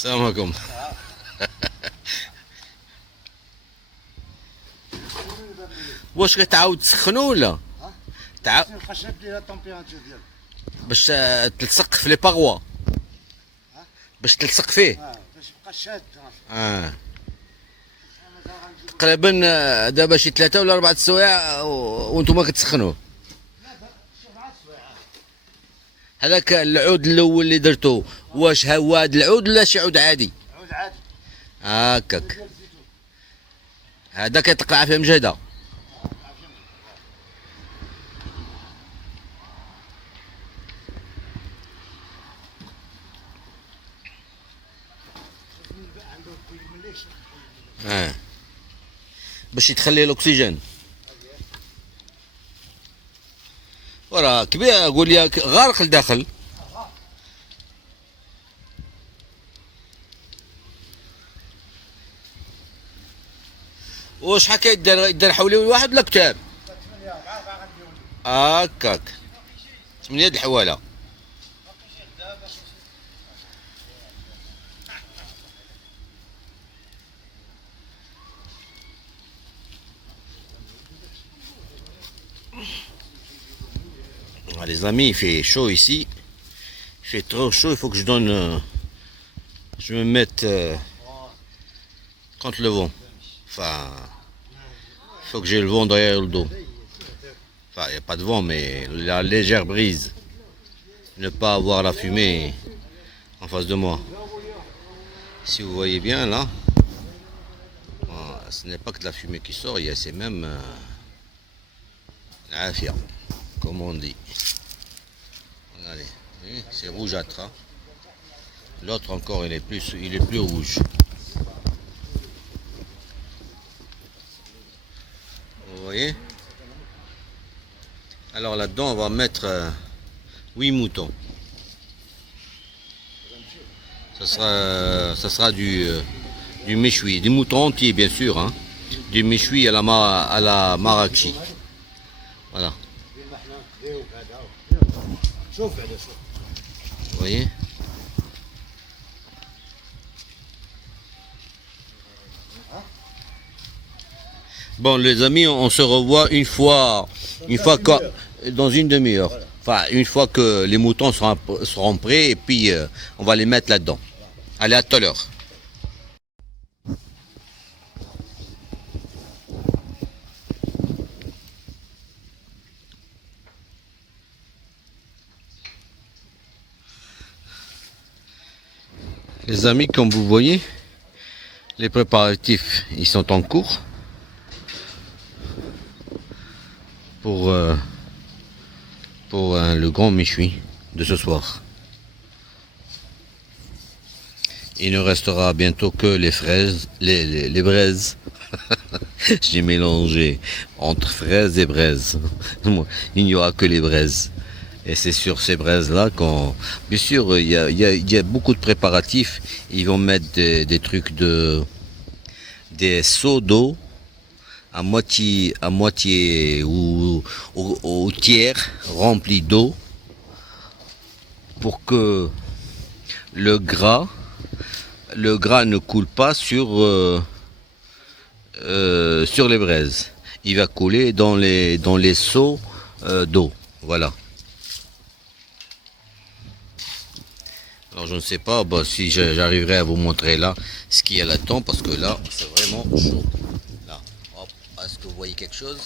السلام عليكم. واش كتعاود تسخنو ولا تعاود الخشب ديال التمبيراتور ديالو باش تلصق في لي باغوا، باش تلصق فيه؟ باش يبقى شاد. اه تقريبا دابا شي 3 ولا 4 سوايع وانتم كتسخنوه. شي 4 سوايع. هذاك العود الاول اللي درتو واش هو هذا العود ولا شي عود عادي؟ عود عادي هكاك. ديال الزيتون. هذا كيطلق العافيه مجهده. عنده كويل مليش. اه باش يتخلي الاكسجين. وراه كبير، قول لي غارق لداخل. وشحال كيدير حولي واحد ولا كتاب؟ 8 4 غنديرو. هكاك 8 د الحواله. Ah, les amis, il fait chaud ici. Il fait trop chaud, il faut que je donne. Je me mette contre le vent. Enfin, il faut que j'ai le vent derrière le dos. Enfin, il n'y a pas de vent, mais la légère brise. Ne pas avoir la fumée en face de moi. Si vous voyez bien là, ce n'est pas que de la fumée qui sort, c'est même l'afia, comme on dit. Regardez, c'est rougeâtre. Hein. L'autre encore, il est plus rouge. Vous voyez? Alors là-dedans, on va mettre 8 moutons. Ça sera du méchoui, du mouton entier bien sûr, hein. Du méchoui à la marachi. Voilà. Vous voyez? Bon les amis, on se revoit dans une demi-heure. Enfin, une fois que les moutons seront prêts et puis on va les mettre là-dedans. Allez, à tout à l'heure. Les amis, comme vous voyez, les préparatifs ils sont en cours pour le grand méchoui de ce soir. Il ne restera bientôt que les fraises, les braises. J'ai mélangé entre fraises et braises. Il n'y aura que les braises. Et c'est sur ces braises-là qu'on... Bien sûr, il y a beaucoup de préparatifs. Ils vont mettre des trucs des seaux d'eau à moitié ou au tiers remplis d'eau pour que le gras ne coule pas sur les braises. Il va couler dans les seaux d'eau. Voilà. Alors je ne sais pas si j'arriverai à vous montrer là ce qu'il y a là-dedans parce que là c'est vraiment chaud. Là, hop, est-ce que vous voyez quelque chose?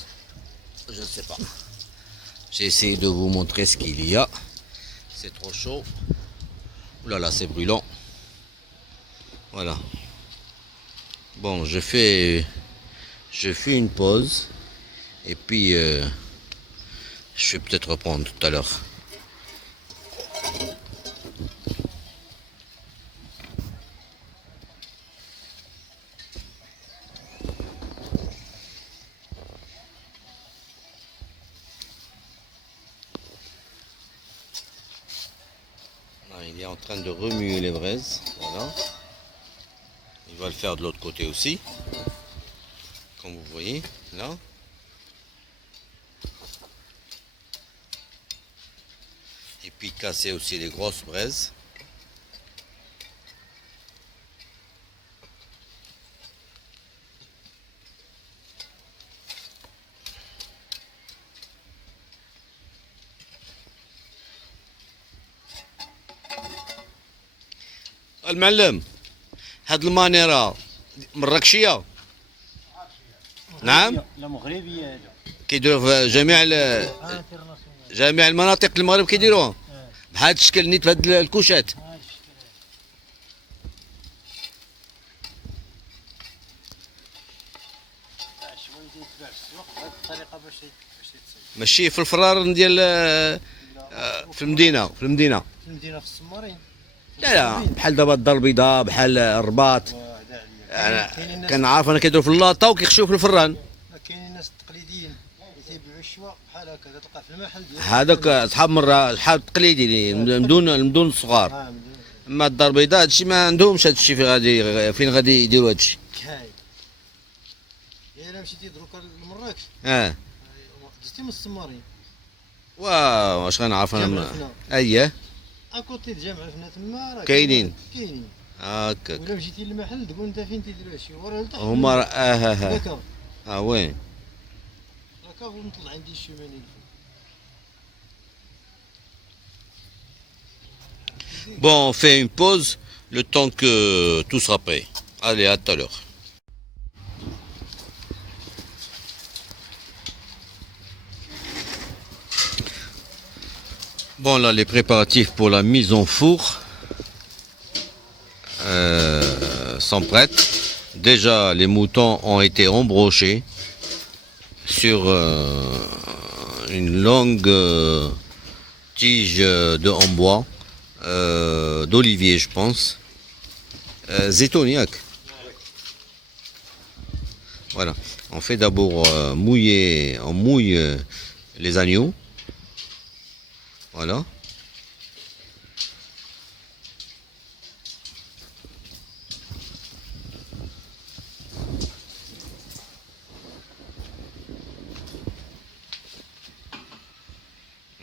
Je ne sais pas. J'ai essayé de vous montrer ce qu'il y a. C'est trop chaud. Ouh là là, c'est brûlant. Voilà. Bon, je fais une pause et puis je vais peut-être reprendre tout à l'heure. Il est en train de remuer les braises. Voilà. Il va le faire de l'autre côté aussi. Comme vous voyez là. Et puis casser aussi les grosses braises. المعلم هاد المانيرة مراكشية. نعم. لا مغربيه هذا. كيديروا في جميع المناطق المغرب كيديروها بهذا الشكل نيت بهاد الكوشات. شويه يتباع في السوق بهذه الطريقه باش يتصيد. ماشي في الفرار ديال في المدينة في المدينه في السمارين. لا بحال دابا الدار البيضاء بحال الرباط. وهذا عليا. كاينين الناس كنعرف انا كيديروا في اللاطا وكيخشيو في الفران. كاينين الناس التقليديين اللي تيبيعوا الشواء بحال هكا كتلقى في المحل ديال هذوك اصحاب مرة اصحاب التقليدي المدن الصغار. مدينة. اما الدار البيضاء هادشي ما عندهمش هادشي فين غادي يديروا هادشي. هاي الا مشيتي دروك لمراكش دزتي من السمارين واش غنعرف جامع انا الفنا. اييه اكوتي الجامع الفنا تما راه كاينين. كاينين. هكاك ولا مشيتي للمحل تقول انت فين تيديروا هادشي وراه لتحت هما هكا وين. هكا ونطلع عندي الشمالين. Bon, on fait une pause le temps que tout sera prêt. Allez, à tout à l'heure. Bon, là, les préparatifs pour la mise en four sont prêts. Déjà, les moutons ont été embrochés sur une longue tige en bois, d'olivier, je pense. Zétoniac. Voilà. On fait d'abord on mouille les agneaux. Voilà.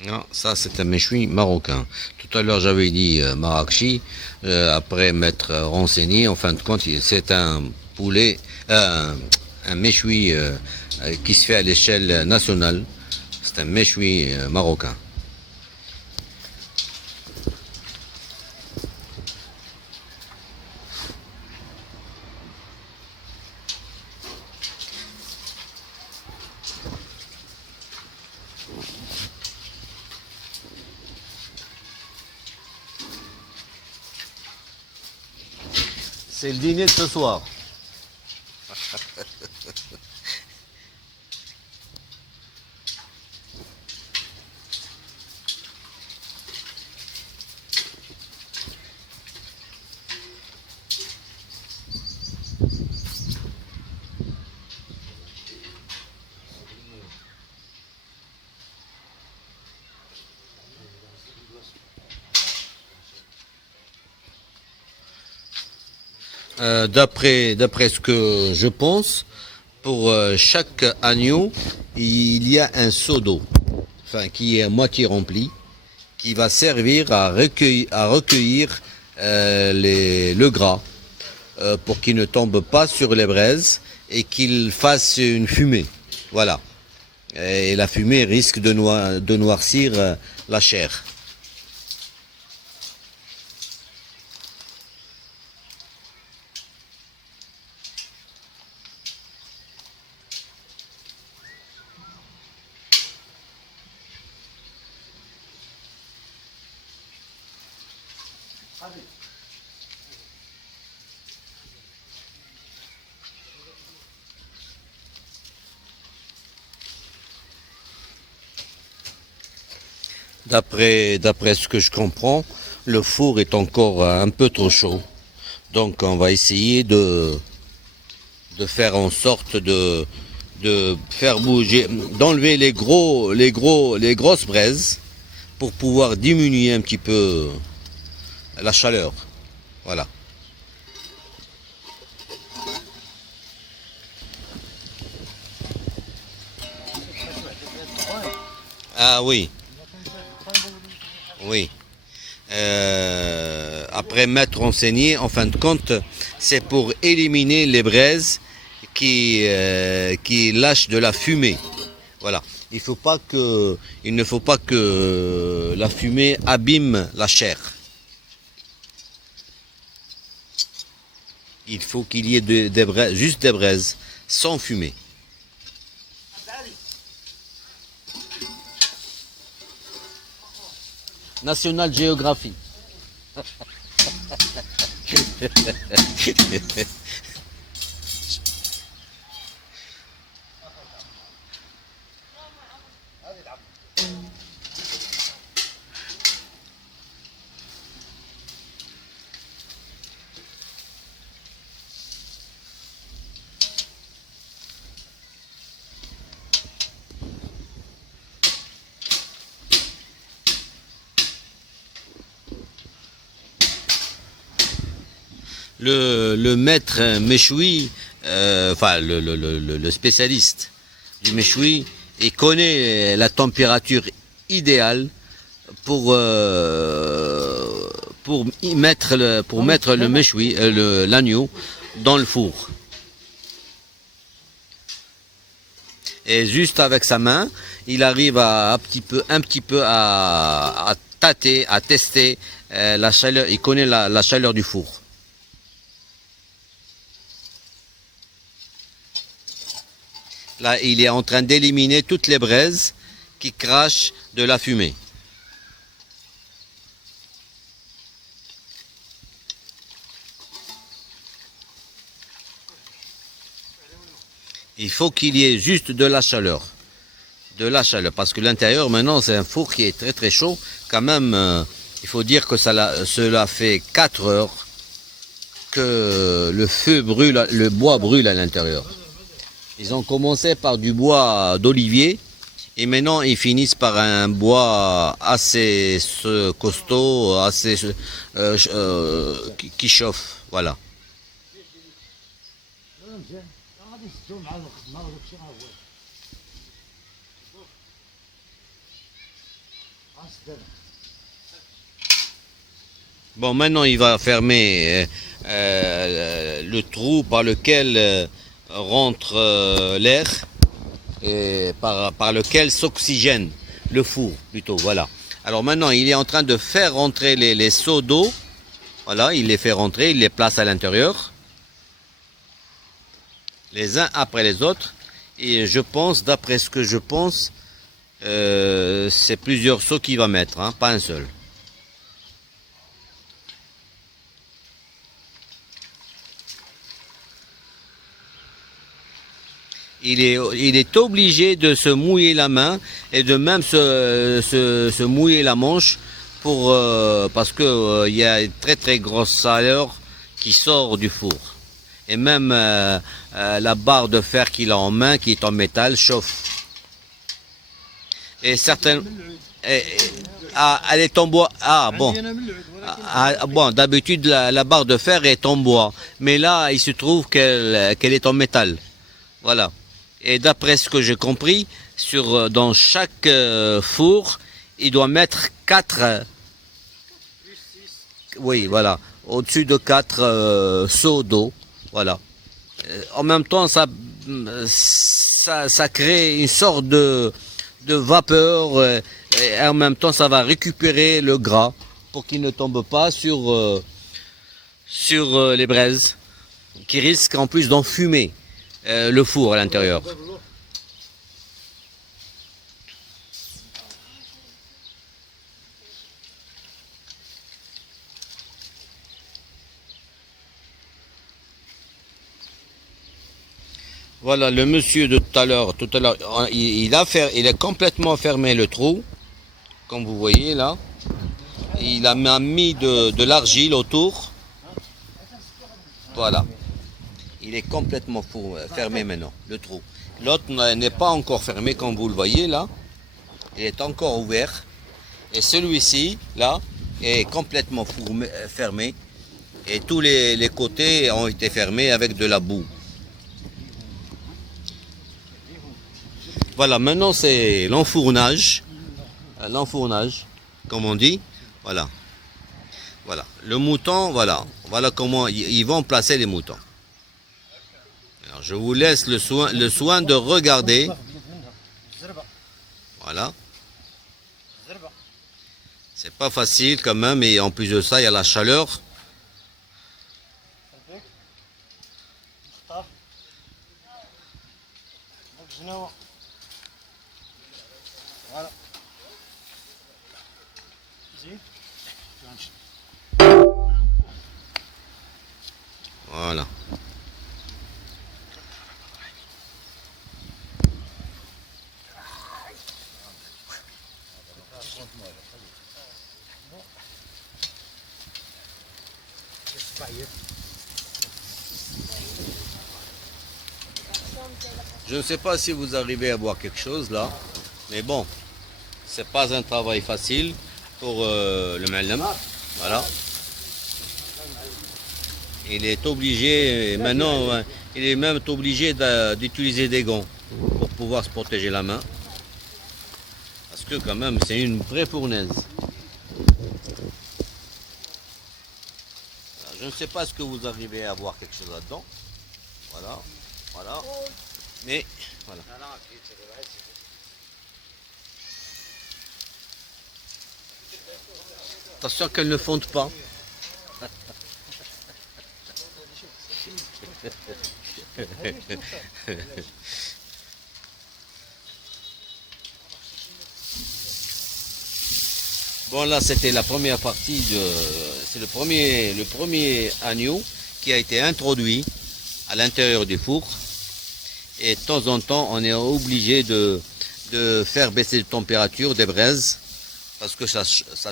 Non, ça c'est un méchoui marocain. Tout à l'heure j'avais dit Marrakchi, après m'être renseigné, en fin de compte c'est un poulet, un méchoui qui se fait à l'échelle nationale. C'est un méchoui marocain. C'est le dîner de ce soir. D'après ce que je pense, pour chaque agneau, il y a un seau d'eau, enfin qui est à moitié rempli, qui va servir à recueillir le gras pour qu'il ne tombe pas sur les braises et qu'il fasse une fumée. Voilà. Et la fumée risque de noircir la chair. D'après ce que je comprends, le four est encore un peu trop chaud. Donc on va essayer de faire en sorte de faire bouger, d'enlever les grosses braises pour pouvoir diminuer un petit peu la chaleur. Voilà. Ah oui. Oui. Après m'être renseigné, en fin de compte, c'est pour éliminer les braises qui lâchent de la fumée. Voilà. Il ne faut pas que la fumée abîme la chair. Il faut qu'il y ait des braises, juste des braises, sans fumée. National Geographic. Le maître méchoui, enfin le spécialiste du méchoui, il connaît la température idéale pour mettre le méchoui, l'agneau dans le four. Et juste avec sa main, il arrive à un petit peu à tâter, à tester la chaleur. Il connaît la chaleur du four. Là, il est en train d'éliminer toutes les braises qui crachent de la fumée. Il faut qu'il y ait juste de la chaleur. De la chaleur. Parce que l'intérieur, maintenant, c'est un four qui est très très chaud. Quand même, il faut dire que cela fait 4 heures que le feu brûle, le bois brûle à l'intérieur. Ils ont commencé par du bois d'olivier et maintenant ils finissent par un bois assez costaud, assez qui chauffe. Voilà. Bon, maintenant il va fermer le trou par lequel rentre l'air et par lequel s'oxygène le four plutôt, voilà. Alors maintenant il est en train de faire rentrer les seaux d'eau, voilà, il les fait rentrer, il les place à l'intérieur les uns après les autres et je pense, d'après ce que je pense, c'est plusieurs seaux qu'il va mettre, hein, pas un seul. Il est obligé de se mouiller la main et de même se mouiller la manche parce que il y a une très très grosse chaleur qui sort du four. Et même la barre de fer qu'il a en main, qui est en métal, chauffe. Et certaines... elle est en bois. Ah bon. Bon, d'habitude la barre de fer est en bois. Mais là, il se trouve qu'elle est en métal. Voilà. Et d'après ce que j'ai compris, dans chaque four, il doit mettre 4, oui, voilà, au-dessus de 4 seaux d'eau, voilà. En même temps, ça crée une sorte de vapeur, et en même temps, ça va récupérer le gras pour qu'il ne tombe pas sur les braises, qui risquent en plus d'enfumer le four à l'intérieur. Voilà, le monsieur de tout à l'heure, il a complètement fermé le trou, comme vous voyez là. Il a mis de l'argile autour. Voilà. Il est complètement fermé maintenant, le trou. L'autre n'est pas encore fermé, comme vous le voyez là. Il est encore ouvert. Et celui-ci, là, est complètement fermé. Et tous les côtés ont été fermés avec de la boue. Voilà, maintenant c'est l'enfournage. L'enfournage, comme on dit. Voilà. Voilà. Le mouton, voilà. Voilà comment ils vont placer les moutons. Alors, je vous laisse le soin de regarder. Voilà. C'est pas facile quand même, et en plus de ça, il y a la chaleur. Voilà. Je ne sais pas si vous arrivez à voir quelque chose là, mais bon, c'est pas un travail facile pour le Muallim. Voilà. Il est obligé, maintenant, il est même obligé d'utiliser des gants pour pouvoir se protéger la main. Parce que quand même, c'est une vraie fournaise. Voilà, je ne sais pas ce que vous arrivez à voir quelque chose là-dedans. Voilà, voilà. Mais, voilà. Attention qu'elle ne fonde pas. Bon, là c'était la première partie c'est le premier agneau qui a été introduit à l'intérieur du four, et de temps en temps on est obligé de faire baisser la température des braises parce que ça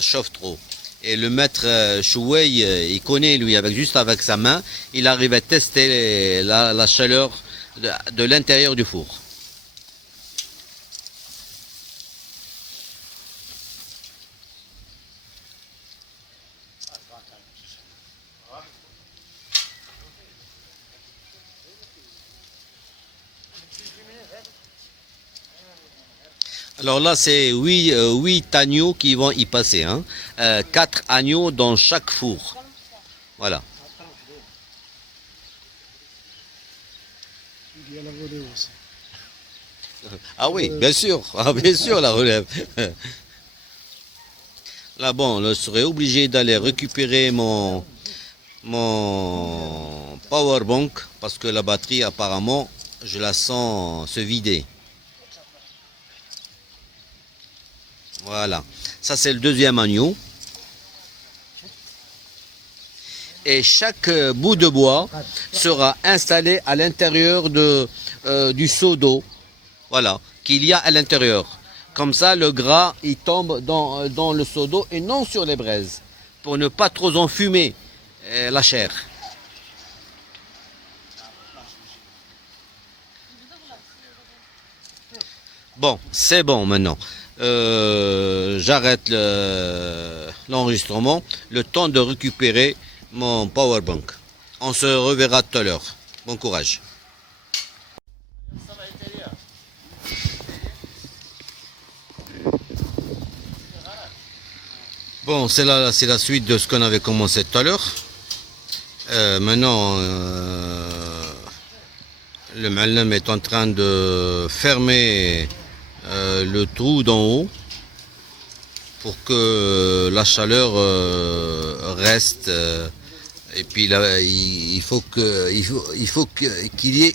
chauffe trop. Et le maître Chouey, il connaît lui, juste avec sa main, il arrive à tester la chaleur de l'intérieur du four. Alors là, c'est 8 agneaux qui vont y passer. 4 agneaux dans chaque four. Voilà. Ah oui, bien sûr. Ah, bien sûr, la relève. Là, bon, je serai obligé d'aller récupérer mon power bank parce que la batterie, apparemment, je la sens se vider. Voilà, ça c'est le deuxième agneau. Et chaque bout de bois sera installé à l'intérieur du seau d'eau. Voilà, qu'il y a à l'intérieur. Comme ça, le gras, il tombe dans le seau d'eau et non sur les braises, pour ne pas trop enfumer la chair. Bon, c'est bon maintenant. J'arrête l'enregistrement, le temps de récupérer mon powerbank. On se reverra tout à l'heure. Bon courage. Bon, c'est la suite de ce qu'on avait commencé tout à l'heure. Maintenant, le Muallim est en train de fermer le trou d'en haut pour que la chaleur reste, et puis là, il faut qu'il y ait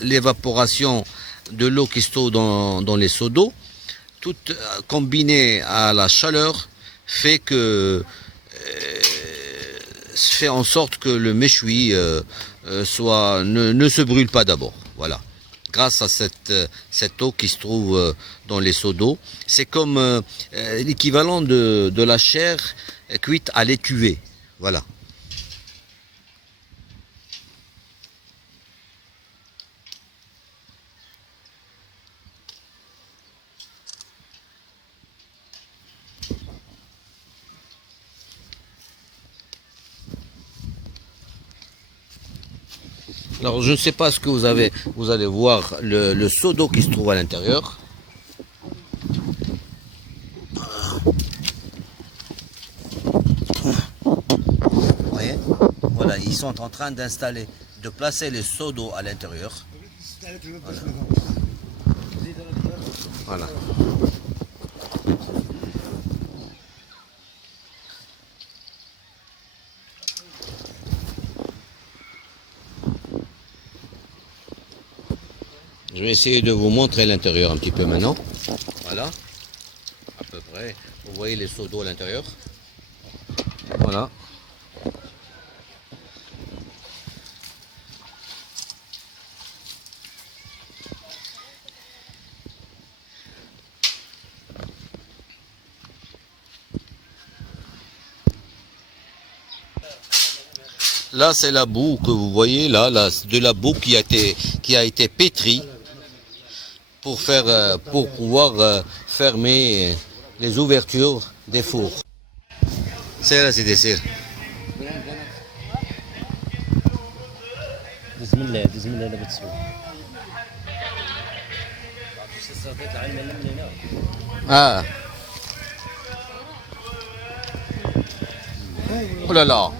l'évaporation de l'eau qui se trouve dans les seaux d'eau, tout combiné à la chaleur fait en sorte que le méchoui ne se brûle pas d'abord. Voilà. Grâce à cette eau qui se trouve dans les seaux d'eau. C'est comme l'équivalent de la chair cuite à l'étuvée. Voilà. Alors je ne sais pas ce que vous avez. Vous allez voir le seau d'eau qui se trouve à l'intérieur. Vous voyez? Voilà, ils sont en train de placer les seaux d'eau à l'intérieur. Voilà. Je vais essayer de vous montrer l'intérieur un petit peu maintenant. Voilà. peu près. Vous voyez les seaux d'eau à l'intérieur. Voilà. Là, c'est la boue que vous voyez là, de la boue qui a été pétrie pour pouvoir fermer les ouvertures des fours. C'est là, c'est des cires. بسم الله بسم الله لا بتسوي Ah. Oh là là.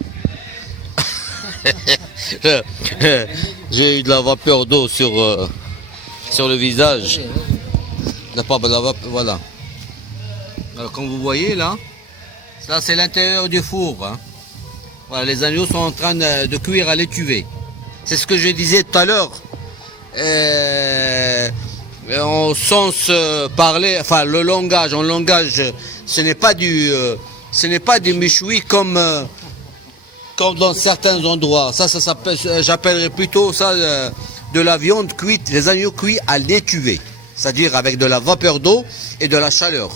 J'ai eu de la vapeur d'eau sur le visage. Voilà. Alors, comme vous voyez là, ça c'est l'intérieur du four. Hein. Voilà, les agneaux sont en train de cuire à l'étuvée. C'est ce que je disais tout à l'heure. En sens parlé, enfin le langage, en langage, ce n'est pas du méchoui comme dans certains endroits. Ça s'appelle, j'appellerais plutôt ça de la viande cuite, les agneaux cuits à l'étuvée, c'est-à-dire avec de la vapeur d'eau et de la chaleur.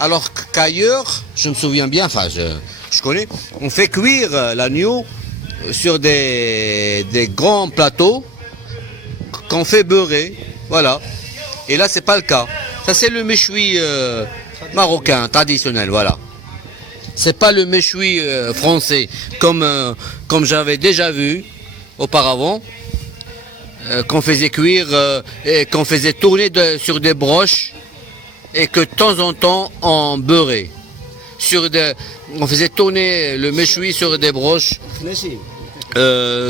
Alors qu'ailleurs, je me souviens bien, enfin je connais, on fait cuire l'agneau sur des grands plateaux qu'on fait beurrer, voilà. Et là, c'est pas le cas. Ça, c'est le méchoui marocain, traditionnel, voilà. C'est pas le méchoui français, comme j'avais déjà vu auparavant, qu'on faisait cuire et qu'on faisait tourner sur des broches et que de temps en temps on beurrait. On faisait tourner le méchoui sur des broches,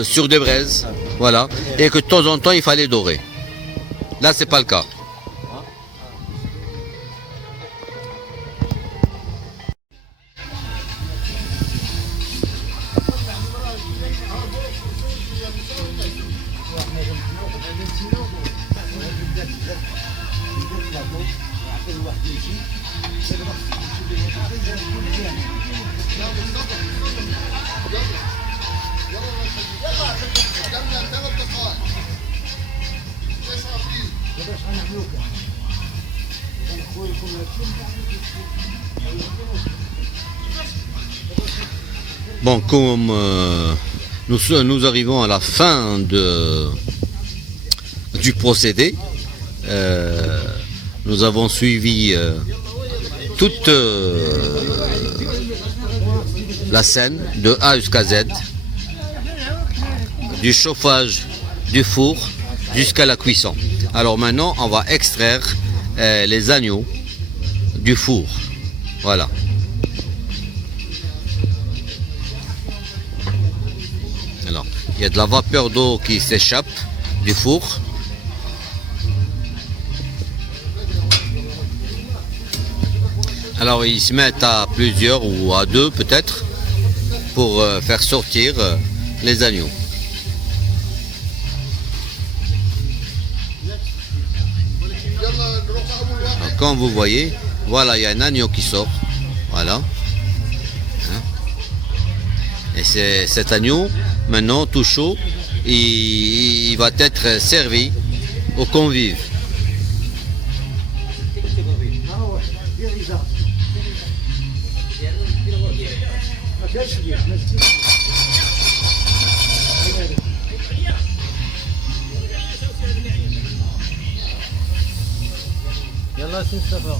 sur des braises, voilà, et que de temps en temps il fallait dorer. Là, c'est pas le cas. Bon, comme nous arrivons à la fin du procédé, nous avons suivi toute la scène de A jusqu'à Z, du chauffage du four jusqu'à la cuisson. Alors maintenant, on va extraire les agneaux du four. Voilà. Alors, il y a de la vapeur d'eau qui s'échappe du four. Alors, ils se mettent à plusieurs ou à deux peut-être pour faire sortir les agneaux. Alors, comme vous voyez, voilà, il y a un agneau qui sort. Voilà. Et c'est cet agneau, maintenant tout chaud, il va être servi aux convives. يلا سي مصطفى.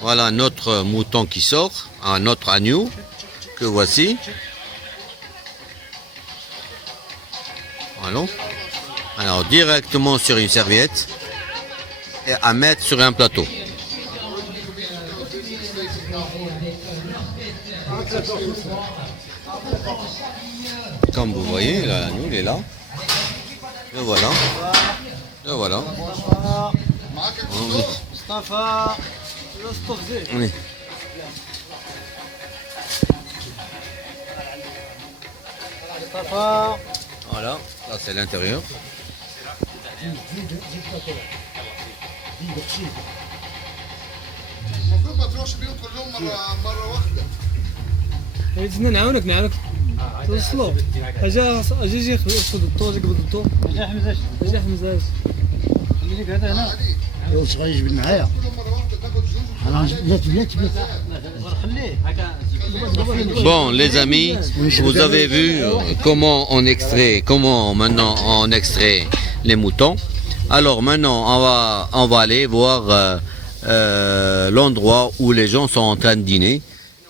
Voilà notre mouton qui sort, un autre agneau que voici. Voilà. Alors directement sur une serviette et à mettre sur un plateau. Comme vous voyez, l'agneau il est là. Et voilà. Et voilà. مصطفى يصطفى. Oui. مصطفى. Voilà, ça c'est l'intérieur. المفروض ما تروحش بيهم كلهم مرة واحدة. عايزين نعاونك توصلوا اجي ياخذ الطوج قبل الطوج نجاح مزاج اجي حمزه خليك هذا هنا عادي. يوصل يجيب معايا كلهم مرة واحدة تاخد زوج. انا بلات خليه Bon, les amis, vous avez vu comment on extrait les moutons. Alors maintenant, on va aller voir l'endroit où les gens sont en train de dîner.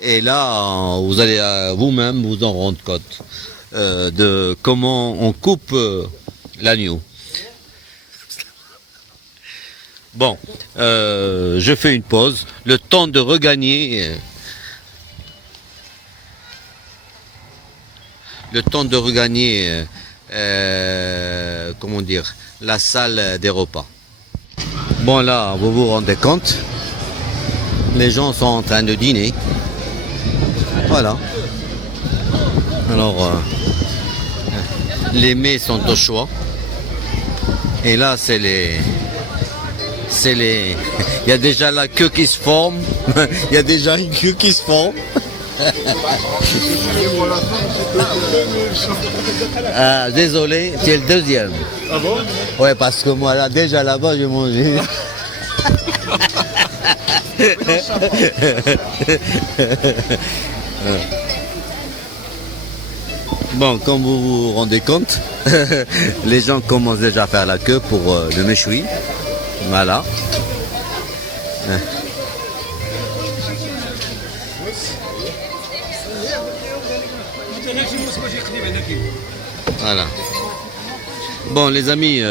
Et là, vous allez vous-même vous en rendre compte de comment on coupe l'agneau. Bon, je fais une pause, le temps de regagner. Comment dire, la salle des repas. Bon là, vous vous rendez compte, les gens sont en train de dîner. Voilà. Alors, les mets sont au choix. Et là, c'est les... Il y a déjà la queue qui se forme. Il y a déjà une queue qui se forme. Ah, désolé, c'est le deuxième. Ah bon? Ouais, parce que moi là, déjà là-bas, j'ai mangé. Bon, comme vous vous rendez compte, les gens commencent déjà à faire la queue pour le méchoui. Voilà. Voilà. Bon, les amis,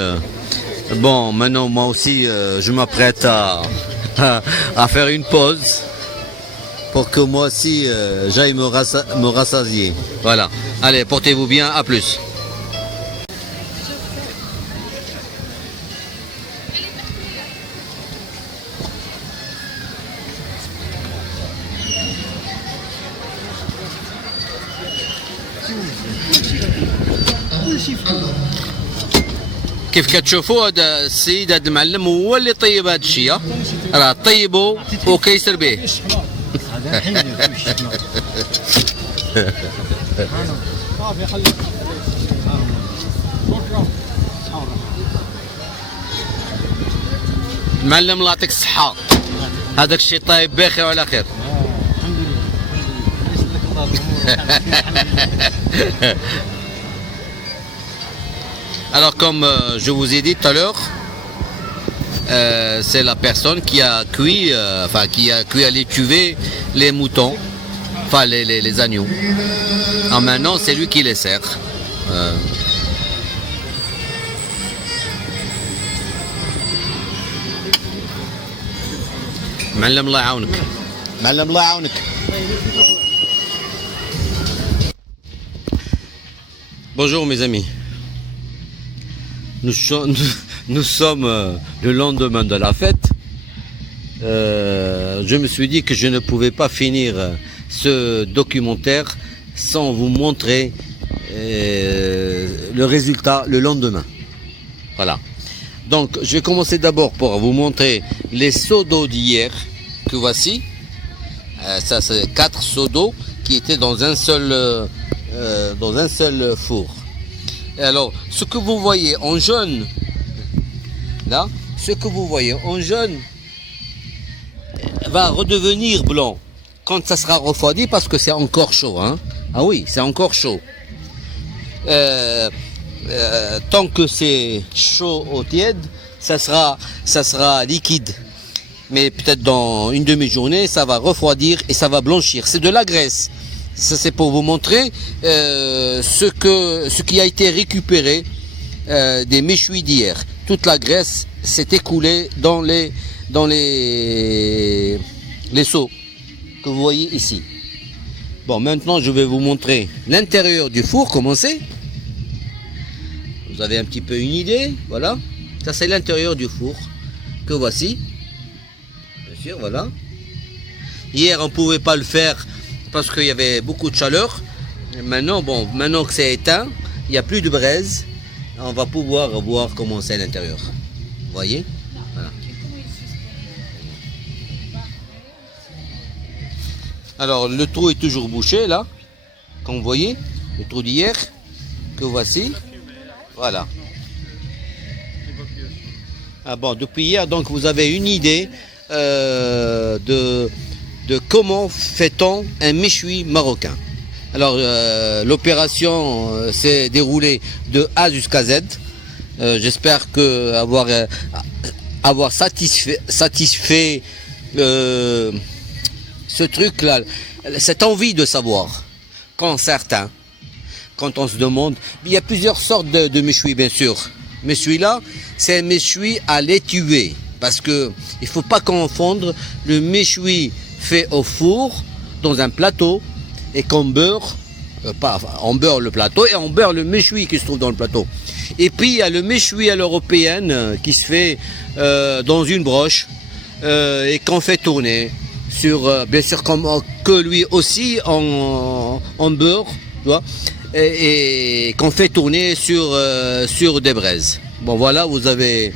bon, maintenant moi aussi, je m'apprête à faire une pause pour que moi aussi j'aille me rassasier. Voilà. Allez, portez-vous bien, à plus. كيف كتشوفوا هذا السيد هذا المعلم هو اللي طيب هذا الشيء راه طيبه وكيسر به هذا حلو صافي خليه المعلم الله يعطيك الصحه هذاك الشيء طيب بخير وعلى خير الحمد لله يسلك الله الامور. Alors comme je vous ai dit tout à l'heure, c'est la personne qui a cuit, à l'étuvée les moutons, enfin les agneaux. Ah, maintenant c'est lui qui les sert. معلم الله يعاونك معلم الله يعاونك. Bonjour mes amis. Nous sommes le lendemain de la fête. Je me suis dit que je ne pouvais pas finir ce documentaire sans vous montrer le résultat le lendemain. Voilà. Donc je vais commencer d'abord pour vous montrer les seaux d'eau d'hier que voici. Ça c'est 4 seaux d'eau qui étaient dans un seul four. Et alors, ce que vous voyez en jaune, là, va redevenir blanc quand ça sera refroidi parce que c'est encore chaud. Hein. Ah oui, c'est encore chaud. Tant que c'est chaud au tiède, ça sera liquide. Mais peut-être dans une demi-journée, ça va refroidir et ça va blanchir. C'est de la graisse. Ça c'est pour vous montrer ce qui a été récupéré des méchouis d'hier. Toute la graisse s'est écoulée dans les seaux que vous voyez ici. Bon, maintenant je vais vous montrer l'intérieur du four, comment c'est. Vous avez un petit peu une idée, voilà. Ça c'est l'intérieur du four que voici. Bien sûr, voilà. Hier on ne pouvait pas le faire parce qu'il y avait beaucoup de chaleur. Maintenant, bon, maintenant que c'est éteint, il n'y a plus de braise. On va pouvoir voir comment c'est à l'intérieur. Vous voyez? Voilà. Alors le trou est toujours bouché là, comme vous voyez, le trou d'hier que voici. Voilà. Ah bon, depuis hier, donc vous avez une idée de comment fait-on un méchoui marocain. Alors l'opération s'est déroulée de A jusqu'à Z. J'espère que avoir satisfait ce truc-là, cette envie de savoir, quand on se demande, il y a plusieurs sortes de méchouis bien sûr, mais celui-là, c'est un méchoui à l'étuvée, parce que il faut pas confondre le méchoui fait au four, dans un plateau, et qu'on beurre, on beurre le plateau, et on beurre le méchoui qui se trouve dans le plateau. Et puis il y a le méchoui à l'européenne, qui se fait dans une broche, et qu'on fait tourner, bien sûr que lui aussi en beurre, tu vois, et qu'on fait tourner sur des braises. Bon voilà, vous avez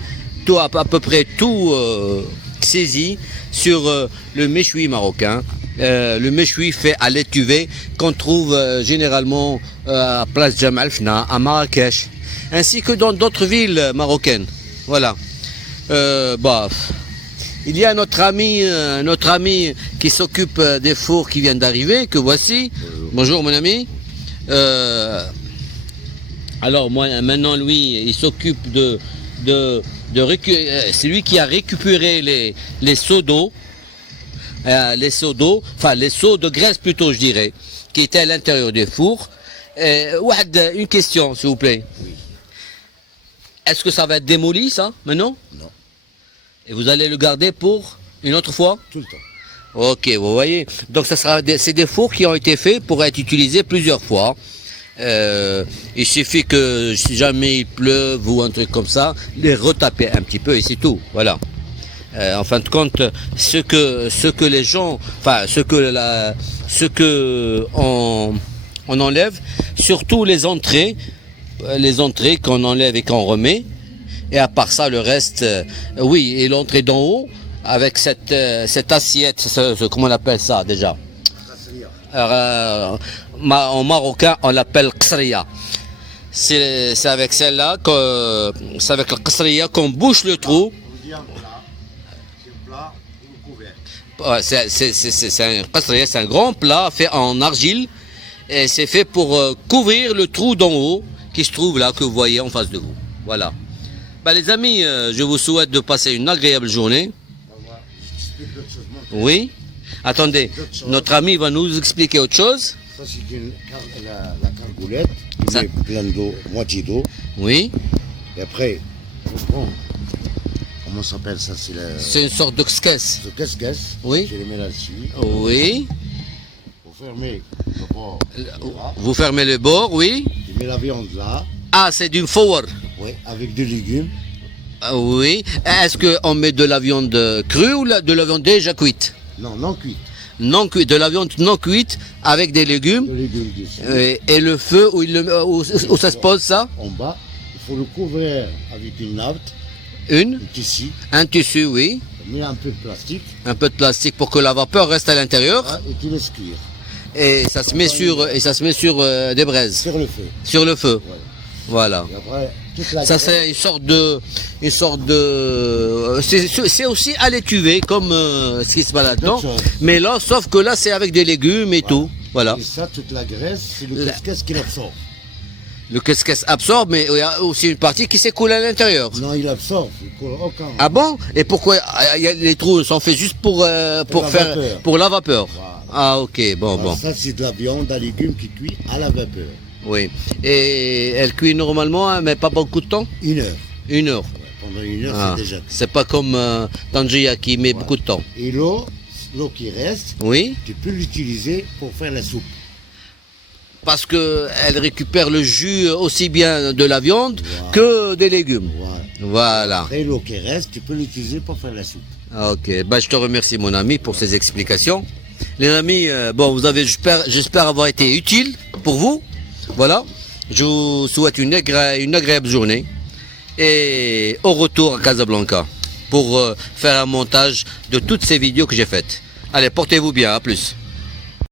tout, à peu près tout saisi sur le méchoui marocain, le méchoui fait à l'étuvée qu'on trouve généralement à Place Jamal Fna, à Marrakech, ainsi que dans d'autres villes marocaines. Voilà. Il y a notre ami qui s'occupe des fours qui viennent d'arriver, que voici. Bonjour mon ami. Alors moi maintenant lui il s'occupe c'est lui qui a récupéré les seaux d'eau, enfin les seaux de graisse plutôt je dirais, qui étaient à l'intérieur des fours. Une question s'il vous plaît. Est-ce que ça va être démoli ça maintenant? Non. Et vous allez le garder pour une autre fois? Tout le temps. Ok, vous voyez. Donc c'est des fours qui ont été faits pour être utilisés plusieurs fois. Il suffit que si jamais il pleuve ou un truc comme ça, les retaper un petit peu et c'est tout. Voilà. En fin de compte, ce que les gens, enfin ce que on enlève, surtout les entrées qu'on enlève et qu'on remet. Et à part ça, le reste, oui, et l'entrée d'en haut, avec cette assiette, comment on appelle ça déjà? En marocain, on l'appelle qasriya. C'est avec celle-là, c'est avec la qasriya qu'on bouche le trou. Ouais, c'est un qasriya, c'est un grand plat fait en argile, et c'est fait pour couvrir le trou d'en haut, qui se trouve là, que vous voyez en face de vous. Voilà. Les amis, je vous souhaite de passer une agréable journée. Oui. Attendez, notre ami va nous expliquer autre chose. Ça, c'est la cargoulette, qui met plein d'eau, moitié d'eau. Oui. Et après, on prend, comment ça s'appelle ça? C'est une sorte de caisse. Ce caisse-caisse. Oui. Je les mets là-dessus. Oui. Vous fermez le bord. Vous fermez le bord, oui. Tu mets la viande là. Ah, c'est du four. Oui, avec des légumes. Oui. Est-ce qu'on met de la viande crue ou de la viande déjà cuite? Non, non cuite. Non cuite, de la viande non cuite avec des légumes. Des légumes dessus. Et le feu, où ça se pose ça? En bas, il faut le couvrir avec une natte, Un tissu, oui. On met un peu de plastique. Un peu de plastique pour que la vapeur reste à l'intérieur. Et tu laisses cuire. Et ça se met sur des braises. Sur le feu. Sur le feu. Ouais. Voilà. Et après, toute la Ça graisse, c'est une sorte de c'est aussi à l'étuvée comme ce qui se passe là-dedans. D'autres choses. Mais là, sauf que là c'est avec des légumes et tout. Voilà. Et ça, toute la graisse, c'est le caisse qui l'absorbe. Le caisse absorbe, mais il y a aussi une partie qui s'écoule à l'intérieur. Non, il absorbe. Il coule aucun. Ah bon? Et pourquoi les trous sont faits juste pour la faire vapeur. pour la vapeur? Voilà. Ah ok, bon. Ça, c'est de la viande à légumes qui cuit à la vapeur. Oui. Et elle cuit normalement, hein, mais pas beaucoup de temps? 1 heure. 1 heure. Ouais, pendant 1 heure, Ah. c'est déjà cuit. C'est pas comme Tangia qui met beaucoup de temps. Et l'eau qui reste, Oui. tu peux l'utiliser pour faire la soupe. Parce qu'elle récupère le jus aussi bien de la viande Voilà. que des légumes. Voilà. Voilà. Après, l'eau qui reste, tu peux l'utiliser pour faire la soupe. Ok, je te remercie mon ami pour ces explications. Les amis, bon, vous avez, j'espère avoir été utile pour vous. Voilà. Je vous souhaite une agréable journée et au retour à Casablanca pour faire un montage de toutes ces vidéos que j'ai faites. Allez, portez-vous bien, à plus.